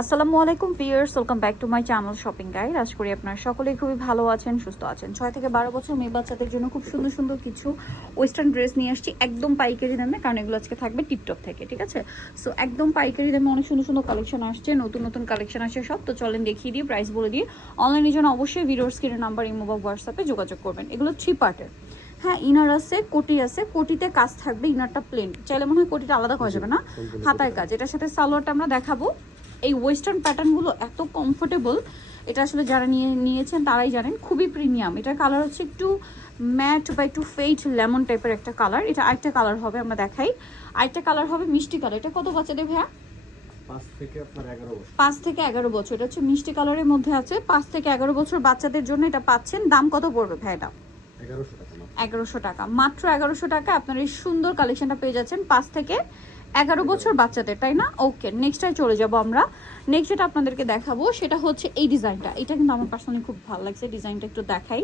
আসসালামু আলাইকুম viewers, welcome back to my channel shopping guide. আশা করি আপনারা সকলেই খুবই ভালো আছেন, সুস্থ আছেন। 6 থেকে 12 বছর মেয়ে বাচ্চাদের জন্য খুব সুন্দর সুন্দর কিছু ওয়েস্টার্ন ড্রেস নিয়ে আসছি একদম পাইকারি দামে, কারণ এগুলো আজকে থাকবে টিকটক থেকে, ঠিক আছে? সো একদম পাইকারি দামে অনেক সুন্দর সুন্দর কালেকশন আসছে, নতুন নতুন কালেকশন আসছে সব। তো চলেন দেখিয়ে দিই, প্রাইস বলে দিই। অনলাইনের জন্য অবশ্যই ভিডিওর স্ক্রিনের নাম্বার ইমো বা হোয়াটসঅ্যাপে যোগাযোগ করবেন। এগুলো 3 পার্টের। হ্যাঁ, ইনার আছে, কোটি আছে, কোটিতে কাজ থাকবে, ইনারটা প্লেন। চাইলে মনে হয় কোটিটা আলাদা করা যাবে না, হাতায় কাজ। এটার সাথে সালোয়ারটা আমরা দেখাবো। এই ওয়েস্টার্ন প্যাটার্নগুলো এত কমফোর্টেবল, এটা আসলে যারা নিয়েছেন তারাই জানেন, খুবই প্রিমিয়াম। এটার কালার হচ্ছে একটু ম্যাট বা একটু ফেইট লেমন টাইপের একটা কালার। এটা আরেকটা কালার হবে, আমরা দেখাই। আরেকটা কালার হবে মিষ্টি কালার। এটা কত বাচ্চাদের ভাইয়া? 5 থেকে 11 বছর। এটা হচ্ছে মিষ্টি কালারের মধ্যে আছে। 5 থেকে 11 বছর বাচ্চাদের জন্য এটা পাচ্ছেন। দাম কত পড়বে ভাই? এটা 1100 টাকা, মাত্র 1100 টাকা আপনার এই সুন্দর কালেকশনটা পেয়ে যাচ্ছেন 5 থেকে 11 বছর বাচ্চাদের, তাই না? ওকে, নেক্সটটায় চলে যাব আমরা। নেক্সট যেটা আপনাদেরকে দেখাবো সেটা হচ্ছে এই ডিজাইনটা। এটা কিন্তু আমার পার্সোনালি খুব ভালো লাগছে, ডিজাইনটা একটু দেখাই।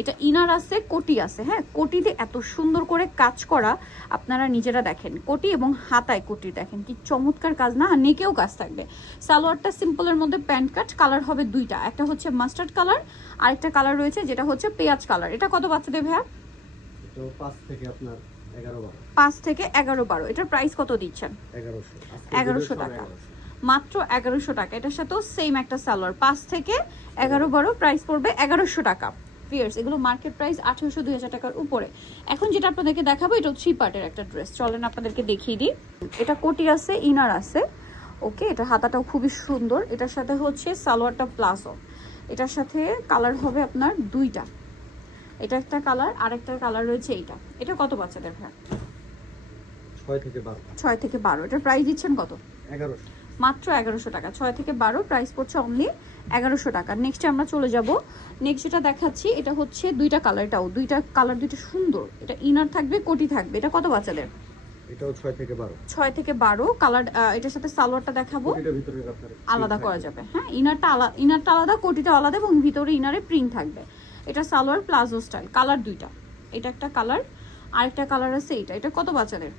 এটা ইনার আছে, কোটি আছে। হ্যাঁ, কোটিতে এত সুন্দর করে কাজ করা, আপনারা নিজেরা দেখেন। কোটি এবং হাতায় কোটি দেখেন কি চমৎকার কাজ না? আর নেকেও কাজ থাকবে। সালোয়ারটা সিম্পলের মধ্যে প্যান্ট কাট, কালার হবে দুইটা, একটা হচ্ছে মাস্টার্ড কালার, আরেকটা কালার রয়েছে যেটা হচ্ছে পেঁয়াজ কালার। এটা কত বাচ্চাদের ভাইয়া? 5 থেকে আপনার 11-12। 5 থেকে 11-12। এটার প্রাইস কত দিচ্ছেন? 1100 টাকা, মাত্র 1100 টাকা। এটার সাথেও সেম একটা সালোয়ার, 5 থেকে 11-12, প্রাইস পড়বে 1100 টাকা। ভিউয়ার্স, এগুলো মার্কেট প্রাইস 1800-2000 টাকার উপরে। এখন যেটা আপনাদেরকে দেখাবো এটা 3 পার্টের একটা ড্রেস, চলেন আপনাদেরকে দেখিয়ে দিই। এটা কোটি আছে, ইনার আছে। ওকে, এটা হাতাটাও খুবই সুন্দর। এটার সাথে হচ্ছে সালোয়ারটা প্লাজো। এটার সাথে কালার হবে আপনার দুইটা। এটা একটা কালার, আরেকটা কালার রয়েছে এইটা। এটা কত বাচ্চাদের ভাই? 6 থেকে 12। 6 থেকে 12। এটার প্রাইস দিচ্ছেন কত? 1100। মাত্র 1100 টাকা। 6 থেকে 12 প্রাইস পড়ছে অনলি 1100 টাকা। নেক্সটে আমরা চলে যাব। নেক্সট যেটা দেখাচ্ছি এটা হচ্ছে দুইটা কালার, এটাও দুইটা কালার, দুইটা সুন্দর। এটা ইনার থাকবে, কোটি থাকবে। এটা কত বাচ্চাদের? এটাও 6 থেকে 12। 6 থেকে 12 কালার। এটার সাথে সালোয়ারটা দেখাবো, এটার ভিতরে আপনার আলাদা করা যাবে। হ্যাঁ, ইনারটা আলাদা, কোটিটা আলাদা, এবং ভিতরে ইনারে প্রিন্ট থাকবে। এটা সালোয়ার প্লাজো স্টাইল, কালার দুইটা। এটা একটা কালার, আরেকটা কালার আছে এইটা। এটা কত বাচ্চাদের?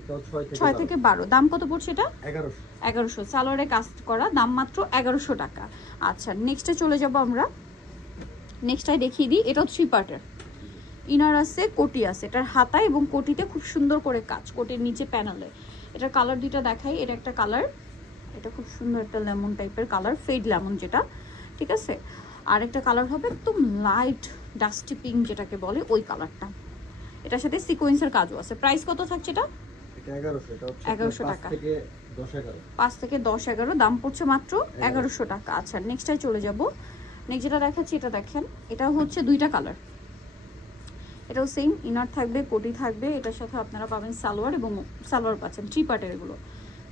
এটাও 6 থেকে 12। দাম কত পড়ছে এটা? 1100। 1100। সালোয়ারে কাজ করা, দাম মাত্র 1100 টাকা। আচ্ছা, নেক্সটে চলে যাব আমরা। নেক্সটটাই দেখিয়ে দিই। এটাও 3 পার্টের। ইনার আছে, কোটি আছে। এটার হাতা এবং কোটিতে খুব সুন্দর করে কাজ, কোটির নিচে প্যানেলে। এটার কালার দুইটা দেখাই। এটা একটা কালার, এটা খুব সুন্দর একটা লেমন টাইপের কালার, ফেড লেমন যেটা, ঠিক আছে? আর একটা কালার হবে একদম লাইট ডাস্টি পিঙ্ক যেটাকে বলে, ওই কালারটা। এটার সাথে সিকোয়েন্সের কাজও আছে। প্রাইস কত থাকছে এটা? এটা 1100। এটা হচ্ছে 1100 টাকা। 5 থেকে 10-11। 5 থেকে 10-11, দাম পড়ছে মাত্র 1100 টাকা। আচ্ছা, নেক্সটটাই চলে যাব। নেক্সট যেটা দেখাচ্ছি এটা দেখেন। এটা হচ্ছে দুইটা কালার। এটাও সেম, ইনার থাকবে, কোটি থাকবে। এটার সাথে আপনারা পাবেন সালোয়ার, এবং সালোয়ার পাচ্ছেন 3 পার্টের। এগুলো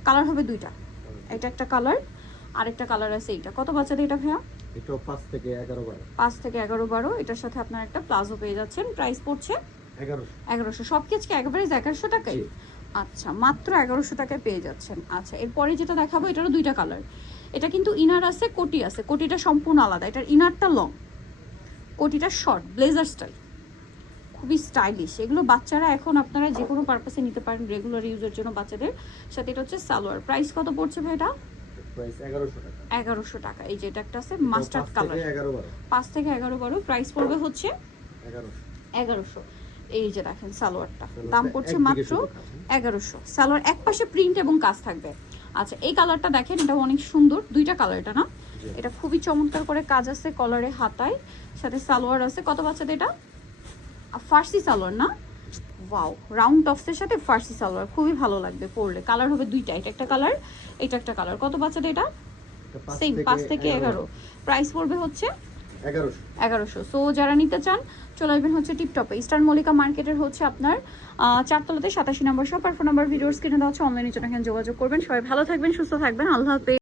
কালার হবে দুইটা। এটা একটা কালার, আরেকটা কালার আছে এইটা। কত বাচ্চাদের এটা ভাইয়া? এটাও 5 থেকে 11-12। 5 থেকে 11-12। এটার সাথে আপনার একটা প্লাজো পেয়ে যাচ্ছেন। প্রাইস পড়ছে 1100। সব কিছু একেবারে 1100 টাকায়। আচ্ছা, মাত্র 1100 টাকায় পেয়ে যাচ্ছেন। আচ্ছা, এরপরে যেটা দেখাবো এটারও দুইটা কালার। এটা কিন্তু ইনার আছে, কোটি আছে। কোটিটা সম্পূর্ণ আলাদা, এটার ইনারটা লং, কোটিটা শর্ট, ব্লেজার স্টাইল, খুবই স্টাইলিশ। এগুলো বাচ্চারা এখন আপনারা যে কোনো পারপাসে নিতে পারেন, রেগুলার ইউজের জন্য বাচ্চাদের সাথে। এটা হচ্ছে সালোয়ার। প্রাইস কত পড়ছে ভাই এটা? প্রাইস 1100 টাকা। 1100 টাকা। এই যে এটা একটা আছে মাস্টার্ড কালার, 11-12। 5 থেকে 11-12, প্রাইস পড়বে হচ্ছে 1100। 1100। এই যে দেখেন সালোয়ারটা, দাম পড়ছে মাত্র 1100। সালোয়ার এক পাশে প্রিন্ট এবং কাজ থাকবে। আচ্ছা, এই কালারটা দেখেন, এটা অনেক সুন্দর। দুইটা কালার এটা, না? এটা খুবই চমৎকার করে কাজ আছে, কলারে, হাতায়, সাথে সালোয়ার আছে। কত বাচ্চাদের এটা? ফার্সি সালোয়ার না? ওয়াও, রাউন্ড টপসের সাথে ফার্সি সালোয়ার, খুবই ভালো লাগবে পরলে। কালার হবে দুইটা, এটা একটা কালার, এটা একটা কালার। কত বাচ্চাদের এটা? সেম, 5 থেকে 11। প্রাইস পড়বে হচ্ছে 1100। সো যারা নিতে চান চলে আসবেন হচ্ছে টিপটপে, ইস্টার্ন মল্লিকা মার্কেটের হচ্ছে আপনার 4 তলাতে 87 নম্বর শপ। আর ফোন নাম্বার ভিডিওর স্ক্রিনে দেওয়া হচ্ছে, অনলাইনে জন্য এখানে যোগাযোগ করবেন। সবাই ভালো থাকবেন, সুস্থ থাকবেন। আল্লাহ হাফেজ।